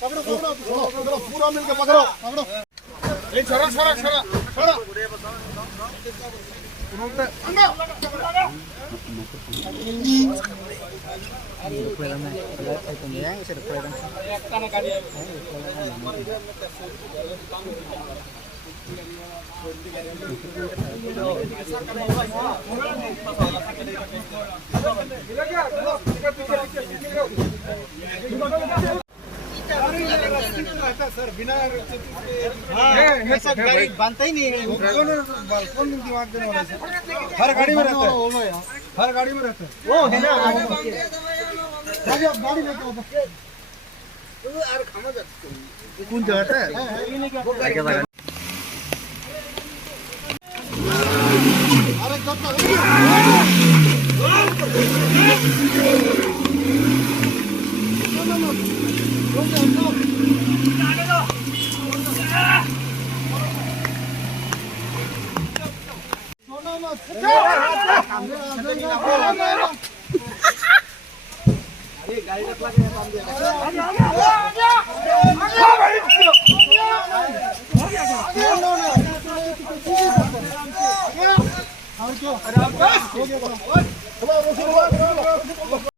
पकड़ो पकड़ो पूरा मिलके पकड़ो पकड़ो एक छोड़ा छोड़ा छोड़ा छोड़ा सर बिना गाड़ी बनता ही नहीं है कौन दिमाग देने वाला है हर गाड़ी में रहता है हर गाड़ी में रहता है वो है ना गाड़ी में कौन जाता है अरे